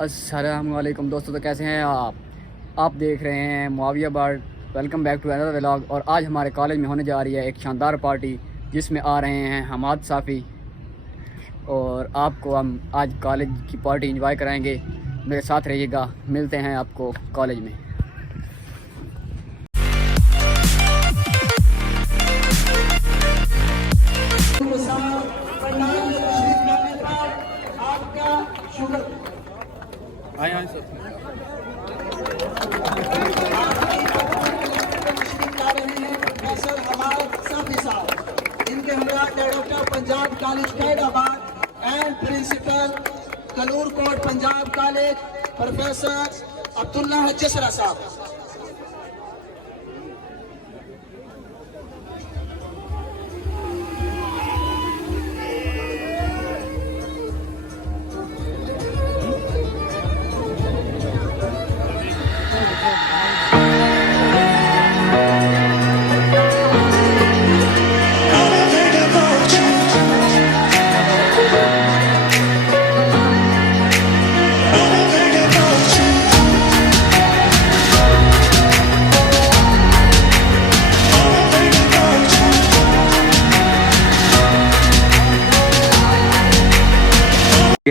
السلام علیکم دوستوں، تو کیسے ہیں آپ دیکھ رہے ہیں معاویہ بارڈ. Welcome back to another vlog. اور آج ہمارے کالج میں ہونے جا رہی ہے ایک شاندار پارٹی جس میں آ رہے ہیں حماد صافی، اور آپ کو ہم آج کالج کی پارٹی انجوائے کرائیں گے. میرے ساتھ رہیے گا، ملتے ہیں آپ کو کالج میں. Director Punjab college Hyderabad and principal Kallur Kot Punjab college professor Abdullah Jasra Sahib.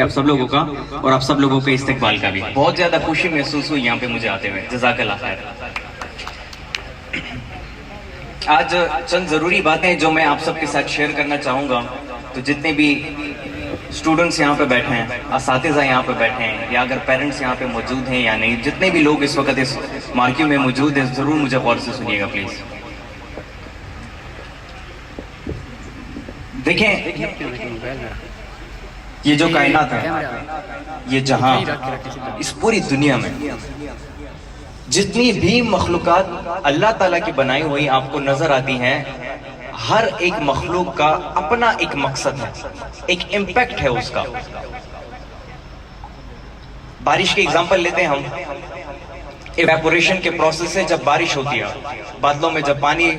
آپ سب لوگوں کا اور آپ سب لوگوں کے استقبال کا بھی بہت زیادہ خوشی محسوس ہوئی یہاں پہ مجھے آتے ہوئے. جزاک اللہ خیر. آج چند ضروری باتیں جو میں آپ سب کے ساتھ شیئر کرنا چاہوں گا. تو جتنے بھی اسٹوڈنٹس یہاں پہ بیٹھے ہیں، اساتذہ یہاں پہ بیٹھے ہیں، یا اگر پیرنٹس یہاں پہ موجود ہیں یا نہیں، جتنے بھی لوگ اس وقت اس مارکیو میں موجود ہیں، ضرور مجھے غور سے سنیے گا پلیز. دیکھیں، یہ جو کائنات ہے، یہ جہاں، اس پوری دنیا میں جتنی بھی مخلوقات اللہ تعالیٰ کی بنائی ہوئی آپ کو نظر آتی ہیں، ہر ایک مخلوق کا اپنا ایک مقصد ہے، ایک امپیکٹ ہے اس کا. بارش کی اگزامپل لیتے ہیں ہم. ایویپوریشن کے پروسیس سے جب بارش ہوتی ہے، بادلوں میں جب پانی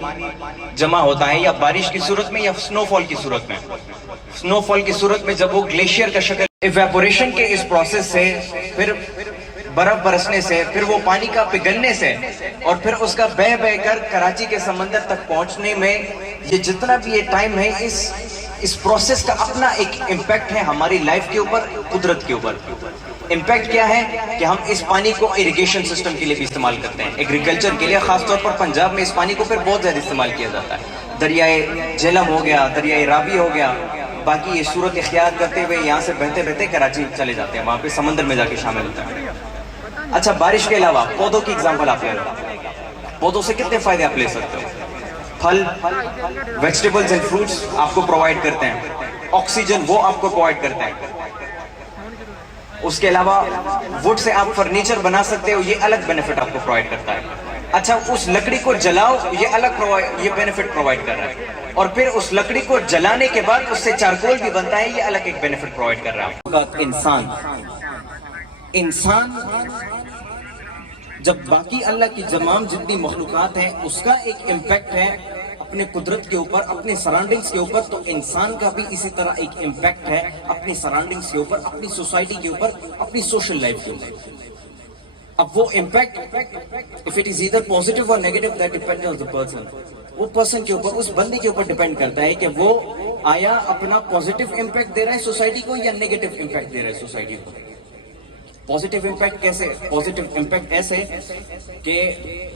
جمع ہوتا ہے، یا بارش کی صورت میں یا سنو فال کی صورت میں، سنو فال کی صورت میں جب وہ گلیشیئر کا شکل، ایویپوریشن کے اس پروسیس سے، پھر برف برسنے سے، پھر وہ پانی کا پگھلنے سے، اور پھر اس کا بہہ بہہ کر کراچی کے سمندر تک پہنچنے میں یہ جتنا بھی یہ ٹائم ہے، اس پروسیس کا اپنا ایک امپیکٹ ہے ہماری لائف کے اوپر، قدرت کے اوپر. امپیکٹ کیا ہے کہ ہم اس پانی کو اریگیشن سسٹم کے لیے بھی استعمال کرتے ہیں، ایگریکلچر کے لیے. خاص طور پر پنجاب میں اس پانی کو پھر بہت زیادہ استعمال کیا جاتا ہے. دریائے جہلم ہو گیا، دریائے رابی ہو گیا، باقی یہ صورت اختیار کرتے ہوئے یہاں سے بہتے بہتے کراچی چلے جاتے ہیں، وہاں پہ سمندر میں جا کے شامل ہوتا ہے. اچھا، بارش کے علاوہ پودوں کی اگزامپل آپ لے لو. پودوں سے کتنے فائدے آپ لے سکتے ہو؟ پھل، ویجیٹیبلز اینڈ فروٹس آپ کو پرووائڈ کرتے ہیں. آکسیجن وہ آپ کو پرووائڈ کرتے ہیں. اس کے علاوہ ووڈ سے آپ فرنیچر بنا سکتے ہو، یہ الگ بینیفٹ آپ کو پرووائڈ کرتا ہے. اچھا، اس لکڑی کو جلاؤ، یہ الگ یہ بینیفٹ پرووائڈ کر رہا ہے. اور پھر اس لکڑی کو جلانے کے بعد اس سے چارکول بھی بنتا ہے، یہ الگ ایک بینیفٹ پرووائڈ کر رہا ہے. انسان جب باقی اللہ کی تمام جتنی مخلوقات ہیں اس کا ایک امپیکٹ ہے اپنے قدرت کے اوپر، اپنے سراؤنڈنگز کے اوپر، تو انسان کا بھی اسی طرح ایک امپیکٹ ہے اپنی سراؤنڈنگز کے اوپر، اپنی سوسائٹی کے اوپر، اپنی سوشل لائف کے اوپر. اب وہ impact, if it is either positive or negative, that depends on the person. وہ پرسن کے اوپر، اس بندے کے اوپر ڈیپینڈ کرتا ہے کہ وہ آیا اپنا پازیٹیو امپیکٹ دے رہا ہے سوسائٹی کو یا نیگیٹو امپیکٹ دے رہا ہے سوسائٹی کو. پازیٹیو امپیکٹ کیسے؟ پازیٹیو امپیکٹ ایسے کہ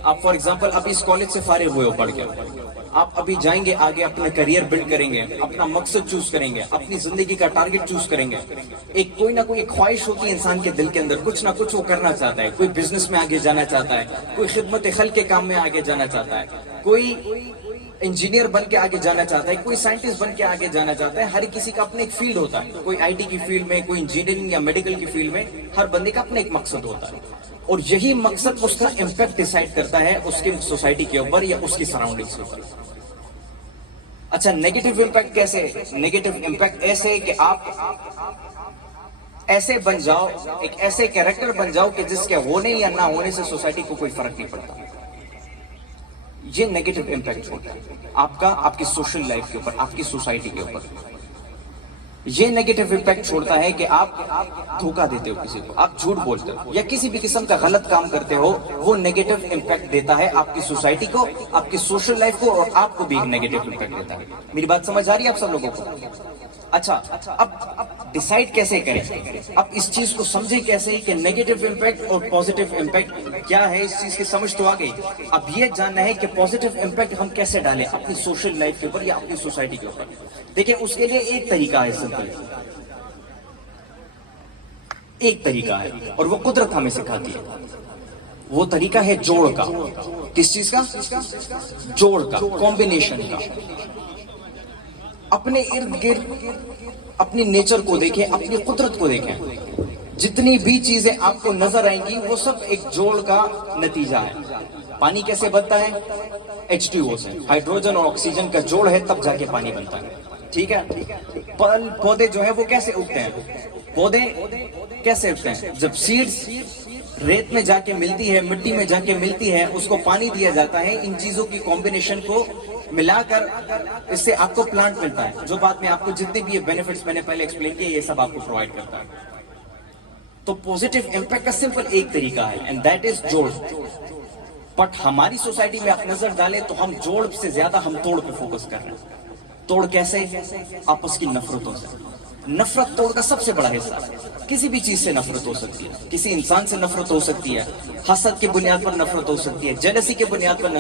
آپ فار ایگزامپل ابھی اس کالج سے فارغ ہوئے ہو پڑھ کے، آپ ابھی جائیں گے آگے، اپنا کریئر بلڈ کریں گے، اپنا مقصد چوز کریں گے، اپنی زندگی کا ٹارگٹ چوز کریں گے. ایک کوئی نہ کوئی ایک خواہش ہوتی ہے انسان کے دل کے اندر، کچھ نہ کچھ وہ کرنا چاہتا ہے. کوئی بزنس میں آگے جانا چاہتا ہے، کوئی خدمت خلق کے کام میں آگے جانا چاہتا ہے، کوئی انجینئر بن کے آگے جانا چاہتا ہے، کوئی سائنٹسٹ بن کے آگے جانا چاہتا ہے. ہر کسی کا اپنا ایک فیلڈ ہوتا ہے، کوئی آئی ٹی کی فیلڈ میں، کوئی انجینئرنگ یا میڈیکل کی فیلڈ میں. ہر بندے کا اپنا ایک مقصد ہوتا ہے، اور یہی مقصد اس کا امپیکٹ ڈیسائیڈ کرتا ہے اس کی سوسائٹی کے اوپر یا اس کی سراؤنڈنگز کے اوپر. اچھا، نیگیٹو امپیکٹ کیسے؟ نیگیٹو امپیکٹ ایسے کہ آپ ایسے بن جاؤ، ایک ایسے کیریکٹر بن جاؤ کہ جس کے ہونے یا نہ ہونے سے سوسائٹی کو کوئی فرق نہیں پڑتا. یہ نیگیٹو امپیکٹ ہوتا ہے آپ کا، آپ کی سوشل لائف کے اوپر، آپ کی سوسائٹی کے اوپر. یہ نیگیٹو امپیکٹ چھوڑتا ہے کہ آپ دھوکہ دیتے ہو کسی کو, آپ جھوٹ بولتے ہو یا کسی بھی قسم کا غلط کام کرتے ہو, وہ نیگیٹو امپیکٹ دیتا ہے آپ کی سوسائٹی کو, آپ کی سوشل لائف کو, اور آپ کو بھی ایک نیگیٹو امپیکٹ دیتا ہے. میری بات سمجھ آ رہی ہے آپ سب لوگوں کو؟ اچھا, اب ڈیسائیڈ کیسے کریں, اب اس چیز کو سمجھیں کیسے کہ نیگیٹو امپیکٹ اور پازیٹیو امپیکٹ کیا ہے, اس چیز کی سمجھ تو آ گئی. اب یہ جاننا ہے کہ پازیٹیو امپیکٹ ہم کیسے ڈالیں اپنی سوشل لائف کے اوپر یا اپنی سوسائٹی کے اوپر. دیکھیں, اس کے لیے ایک طریقہ ہے, سمپل ایک طریقہ ہے, اور وہ قدرت ہمیں سکھاتی ہے. وہ طریقہ ہے جوڑ کا. کس چیز کا؟ جوڑ کا, کمبینیشن کا. اپنے ارد گرد اپنی نیچر کو دیکھیں, اپنی قدرت کو دیکھیں. جتنی بھی چیزیں آپ کو نظر آئیں گی وہ سب ایک جوڑ کا نتیجہ ہے. پانی کیسے بنتا ہے؟ H2O سے, ہائیڈروجن اور آکسیجن کا جوڑ ہے تب جا کے پانی بنتا ہے. ٹھیک ہے. پودے جو ہیں وہ کیسے اگتے ہیں؟ پودے کیسے اگتے ہیں؟ جب سیڈز ریت میں جا کے ملتی ہے, مٹی میں جا کے ملتی ہے, اس کو پانی دیا جاتا ہے, ان چیزوں کی کمبینیشن کو ملا کر اس سے آپ کو پلانٹ ملتا ہے, جو بعد میں آپ کو جتنے بھی یہ بینیفٹس میں نے پہلے ایکسپلین کیے یہ سب آپ کو پرووائڈ کرتا ہے. تو پوزیٹیو امپیکٹ کا سمپل ایک طریقہ ہے, اینڈ دیٹ از جوڑ. بٹ ہماری سوسائٹی میں آپ نظر ڈالیں تو ہم جوڑ سے زیادہ ہم توڑ پہ فوکس کر رہے ہیں. توڑ کیسے؟ آپس کی نفرتوں سے. نفرت توڑ کا سب سے بڑا حصہ ہے. کسی بھی چیز سے نفرت ہو سکتی ہے, کسی انسان سے نفرت ہو سکتی ہے, حسد کے بنیاد پر نفرت ہو سکتی ہے, جیلسی کے بنیاد پر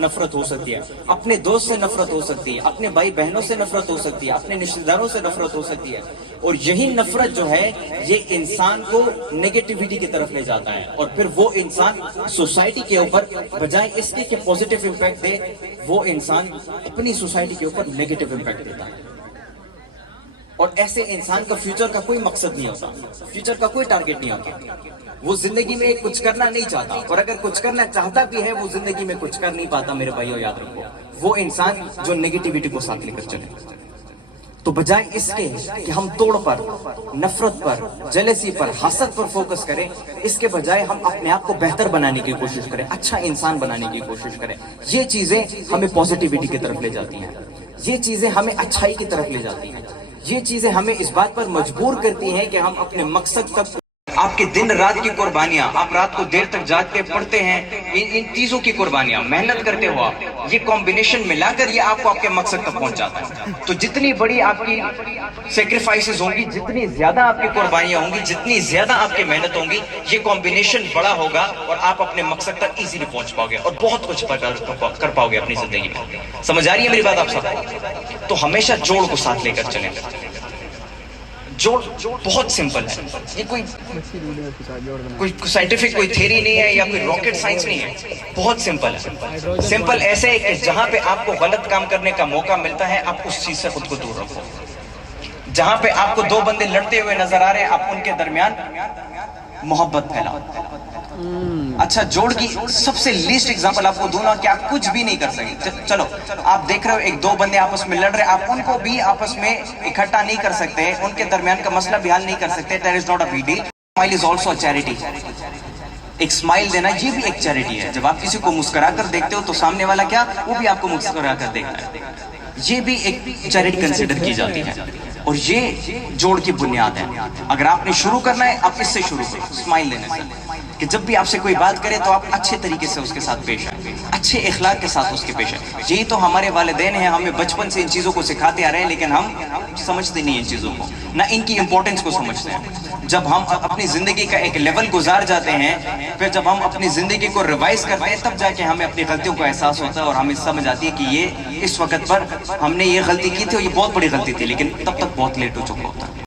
نفرت ہو سکتی ہے, اپنے دوست سے نفرت ہو سکتی ہے, اپنے بھائی بہنوں سے نفرت ہو سکتی ہے, اپنے رشتہ داروں سے نفرت ہو سکتی ہے. اور یہی نفرت جو ہے یہ انسان کو نیگیٹیوٹی کی طرف لے جاتا ہے, اور پھر وہ انسان سوسائٹی کے اوپر بجائے اس کے کہ پازیٹیو امپیکٹ دے, وہ انسان اپنی سوسائٹی کے اوپر نیگیٹیو امپیکٹ دیتا ہے. اور ایسے انسان کا فیوچر کا کوئی مقصد نہیں ہوتا, فیوچر کا کوئی ٹارگٹ نہیں ہوتا. وہ زندگی میں کچھ کرنا نہیں چاہتا, اور اگر کچھ کرنا چاہتا بھی ہے وہ زندگی میں کچھ کر نہیں پاتا. میرے بھائیو یاد رکھو, وہ انسان جو نیگیٹیوٹی کو ساتھ لے کر چلے. تو بجائے اس کے کہ ہم توڑ پر, نفرت پر, جیلسی پر, حسد پر فوکس کریں, اس کے بجائے ہم اپنے آپ کو بہتر بنانے کی کوشش کریں, اچھا انسان بنانے کی کوشش کریں. یہ چیزیں ہمیں پازیٹیوٹی کی طرف لے جاتی ہیں, یہ چیزیں ہمیں اچھائی کی طرف لے جاتی ہیں, یہ چیزیں ہمیں اس بات پر مجبور کرتی ہیں کہ ہم اپنے مقصد تک. آپ کے دن رات کی قربانیاں, آپ رات کو دیر تک جاگتے پڑھتے ہیں, ان چیزوں کی قربانیاں, محنت کرتے ہو آپ, یہ کمبینیشن ملا کر یہ آپ کو آپ کے مقصد تک پہنچ جاتا ہے. تو جتنی بڑی آپ کی سیکریفائسز ہوں گی, جتنی زیادہ آپ کی قربانیاں ہوں گی, جتنی زیادہ آپ کی محنت ہوں گی, یہ کمبینیشن بڑا ہوگا اور آپ اپنے مقصد تک ایزیلی پہنچ پاؤ گے اور بہت کچھ کر پاؤ گے اپنی زندگی میں. سمجھ آ رہی ہے میری بات آپ سب؟ تو ہمیشہ جوڑ کو ساتھ لے کر چلیں. جوڑ بہت سمپل ہے, یہ کوئی سائنٹیفک کوئی تھیری نہیں ہے یا کوئی راکٹ سائنس نہیں ہے, بہت سمپل ہے. سمپل ایسے ہے کہ جہاں پہ آپ کو غلط کام کرنے کا موقع ملتا ہے آپ اس چیز سے خود کو دور رکھو. جہاں پہ آپ کو دو بندے لڑتے ہوئے نظر آ رہے ہیں آپ ان کے درمیان محبت پھیلاؤ. اچھا, جوڑ کی سب سے لیسٹ ایگزامپل آپ کو دوں نا کہ آپ کچھ بھی نہیں کر سکتے. چلو آپ دیکھ رہے ہو ایک دو بندے آپس میں لڑ رہے, آپ ان کو بھی آپس میں اکٹھا نہیں کر سکتے, ان کے درمیان کا مسئلہ بھی حل نہیں کر سکتے. That is not a big deal. Smile is also a charity. ایک اسمائل دینا یہ بھی ایک چیریٹی ہے. جب آپ کسی کو مسکرا کر دیکھتے ہو تو سامنے والا کیا, وہ بھی آپ کو مسکرا کر دیکھتا ہے. یہ بھی ایک چیریٹی کنسیڈر کی جاتی ہے, اور یہ جوڑ کی بنیاد ہے. اگر آپ نے شروع کرنا ہے آپ اس سے شروع کرو, اسمائل دینے سے, کہ جب بھی آپ سے کوئی بات کرے تو آپ اچھے طریقے سے اس کے ساتھ پیش آئیں, اچھے اخلاق کے ساتھ اس کے پیش آئیں. یہی تو ہمارے والدین ہیں, ہمیں بچپن سے ان چیزوں کو سکھاتے آ رہے ہیں, لیکن ہم سمجھتے نہیں ان چیزوں کو, نہ ان کی امپورٹنس کو سمجھتے ہیں. جب ہم اپنی زندگی کا ایک لیول گزار جاتے ہیں, پھر جب ہم اپنی زندگی کو ریوائز کرتے ہیں, تب جا کے ہمیں اپنی غلطیوں کا احساس ہوتا ہے, اور ہمیں سمجھ آتی ہے کہ یہ اس وقت پر ہم نے یہ غلطی کی تھی اور یہ بہت بڑی غلطی تھی, لیکن تب تک بہت لیٹ ہو چکا ہوتا ہے.